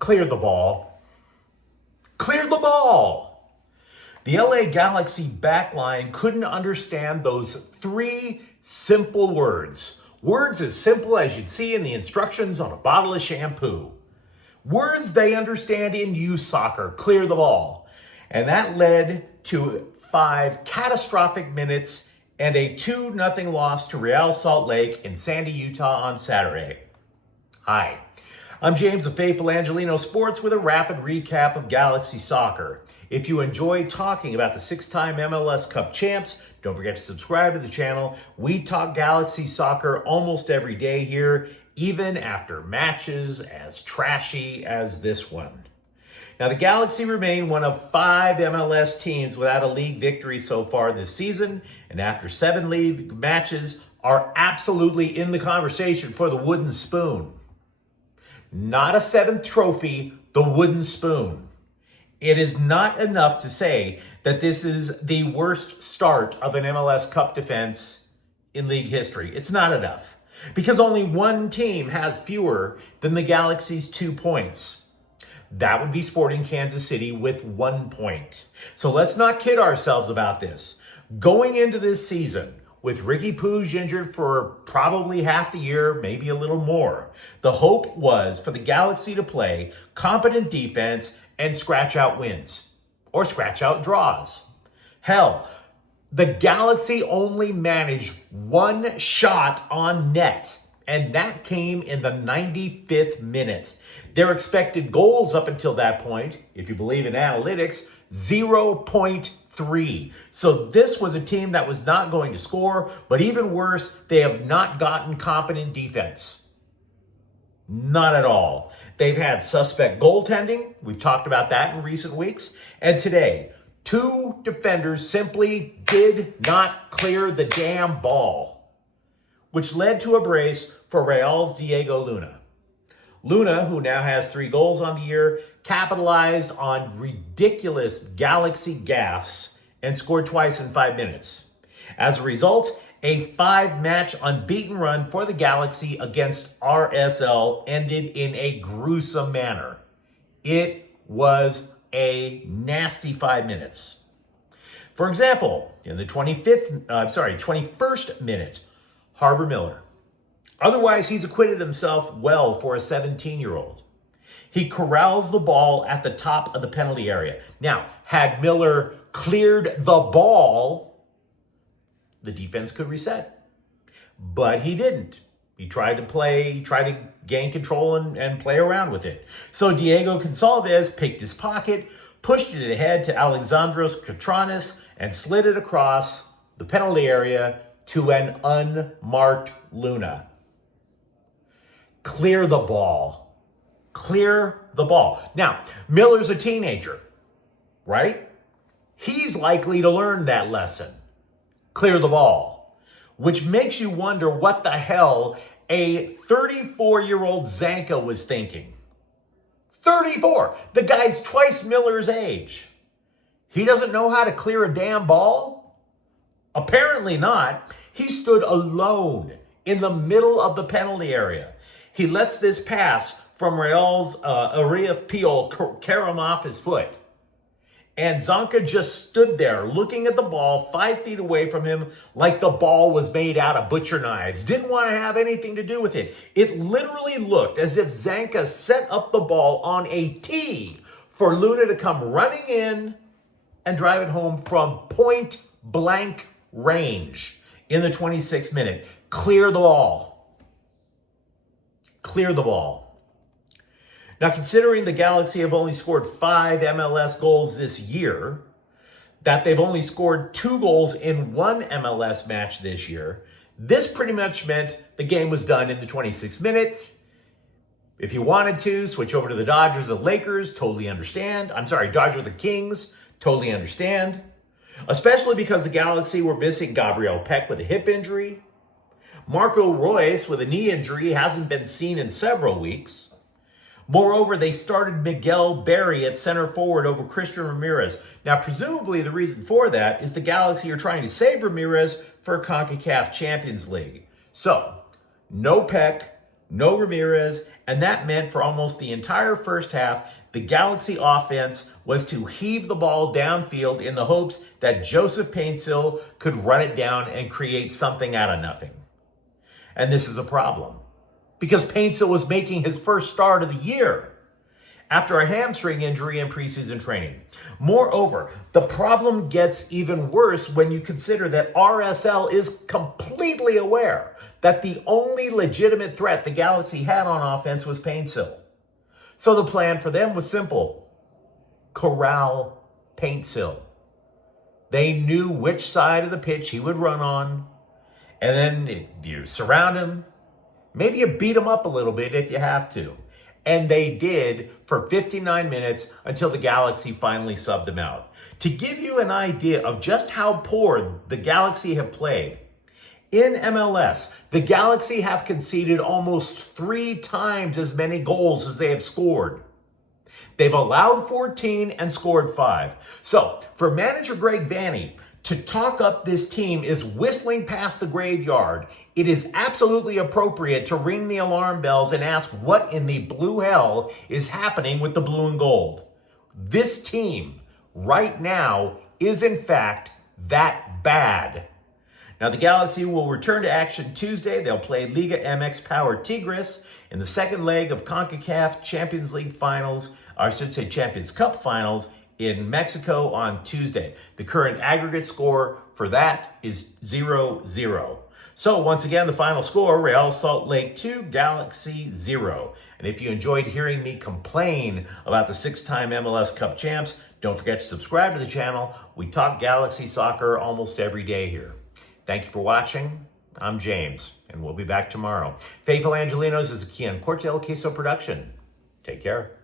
Clear the ball. Clear the ball. The LA Galaxy backline couldn't understand those three simple words. Words as simple as you'd see in the instructions on a bottle of shampoo. Words they understand in youth soccer. Clear the ball. And that led to 5 catastrophic minutes and a 2-0 loss to Real Salt Lake in Sandy, Utah on Saturday. Hi, I'm James of Faithful Angelino Sports with a rapid recap of Galaxy soccer. If you enjoy talking about the 6-time MLS Cup champs, don't forget to subscribe to the channel. We talk Galaxy soccer almost every day here, even after matches as trashy as this one. Now, the Galaxy remain one of 5 MLS teams without a league victory so far this season, and after 7 league matches, are absolutely in the conversation for the wooden spoon. Not a 7th trophy, the wooden spoon. It is not enough to say that this is the worst start of an MLS Cup defense in league history. It's not enough, because only one team has fewer than the Galaxy's 2 points. That would be Sporting Kansas City with 1 point. So let's not kid ourselves about this. Going into this season, with Ricky Puig injured for probably half the year, maybe a little more, the hope was for the Galaxy to play competent defense and scratch out wins or scratch out draws. Hell, the Galaxy only managed 1 shot on net, and that came in the 95th minute. Their expected goals up until that point, if you believe in analytics, 0.3. So this was a team that was not going to score, but even worse, they have not gotten competent defense. Not at all. They've had suspect goaltending. We've talked about that in recent weeks. And today, 2 defenders simply did not clear the damn ball, which led to a brace for Real's Diego Luna. Luna, who now has 3 goals on the year, capitalized on ridiculous Galaxy gaffes and scored twice in 5 minutes. As a result, a 5-match unbeaten run for the Galaxy against RSL ended in a gruesome manner. It was a nasty 5 minutes. For example, in the 21st minute, Harbour Miller. Otherwise, he's acquitted himself well for a 17-year-old. He corrals the ball at the top of the penalty area. Now, had Miller cleared the ball, the defense could reset. But he didn't. He tried to gain control and play around with it. So Diego Gonçalves picked his pocket, pushed it ahead to Alexandros Katranis, and slid it across the penalty area to an unmarked Luna. Clear the ball. Clear the ball. Now, Miller's a teenager, right? He's likely to learn that lesson. Clear the ball. Which makes you wonder what the hell a 34-year-old Zanka was thinking. 34! The guy's twice Miller's age. He doesn't know how to clear a damn ball? Apparently not. He stood alone in the middle of the penalty area. He lets this pass from Real's Arif Pio carry him off his foot. And Zanka just stood there looking at the ball 5 feet away from him like the ball was made out of butcher knives. Didn't want to have anything to do with it. It literally looked as if Zanka set up the ball on a tee for Luna to come running in and drive it home from point blank range in the 26th minute. Clear the ball. Clear the ball. Now, considering the Galaxy have only scored 5 MLS goals this year, that they've only scored 2 goals in 1 MLS match this year, this pretty much meant the game was done in the 26th minute. If you wanted to, switch over to the Dodgers or Lakers, totally understand. Dodgers or the Kings, totally understand. Especially because the Galaxy were missing Gabriel Peck with a hip injury. Marco Royce with a knee injury hasn't been seen in several weeks. Moreover, they started Miguel Berry at center forward over Christian Ramirez. Now, presumably the reason for that is the Galaxy are trying to save Ramirez for CONCACAF Champions League. So, no Peck, no Ramirez, and that meant for almost the entire first half, the Galaxy offense was to heave the ball downfield in the hopes that Joseph Paintsil could run it down and create something out of nothing. And this is a problem because Paintsil was making his first start of the year after a hamstring injury in preseason training. Moreover, the problem gets even worse when you consider that RSL is completely aware that the only legitimate threat the Galaxy had on offense was Paintsil. So the plan for them was simple: corral Paintsil. They knew which side of the pitch he would run on, and then you surround him. Maybe you beat him up a little bit if you have to. And they did for 59 minutes until the Galaxy finally subbed him out. To give you an idea of just how poor the Galaxy have played, in MLS, the Galaxy have conceded almost 3 times as many goals as they have scored. They've allowed 14 and scored 5. So for manager Greg Vanney to talk up this team is whistling past the graveyard. It is absolutely appropriate to ring the alarm bells and ask what in the blue hell is happening with the blue and gold. This team right now is in fact that bad. Now the Galaxy will return to action Tuesday. They'll play Liga MX Power Tigres in the second leg of CONCACAF Champions League finals, or I should say Champions Cup finals, in Mexico on Tuesday. The current aggregate score for that is 0-0. So once again, the final score, Real Salt Lake 2, Galaxy 0. And if you enjoyed hearing me complain about the 6-time MLS Cup champs, don't forget to subscribe to the channel. We talk Galaxy soccer almost every day here. Thank you for watching. I'm James, and we'll be back tomorrow. Faithful Angelinos is a Kian Cortel Queso production. Take care.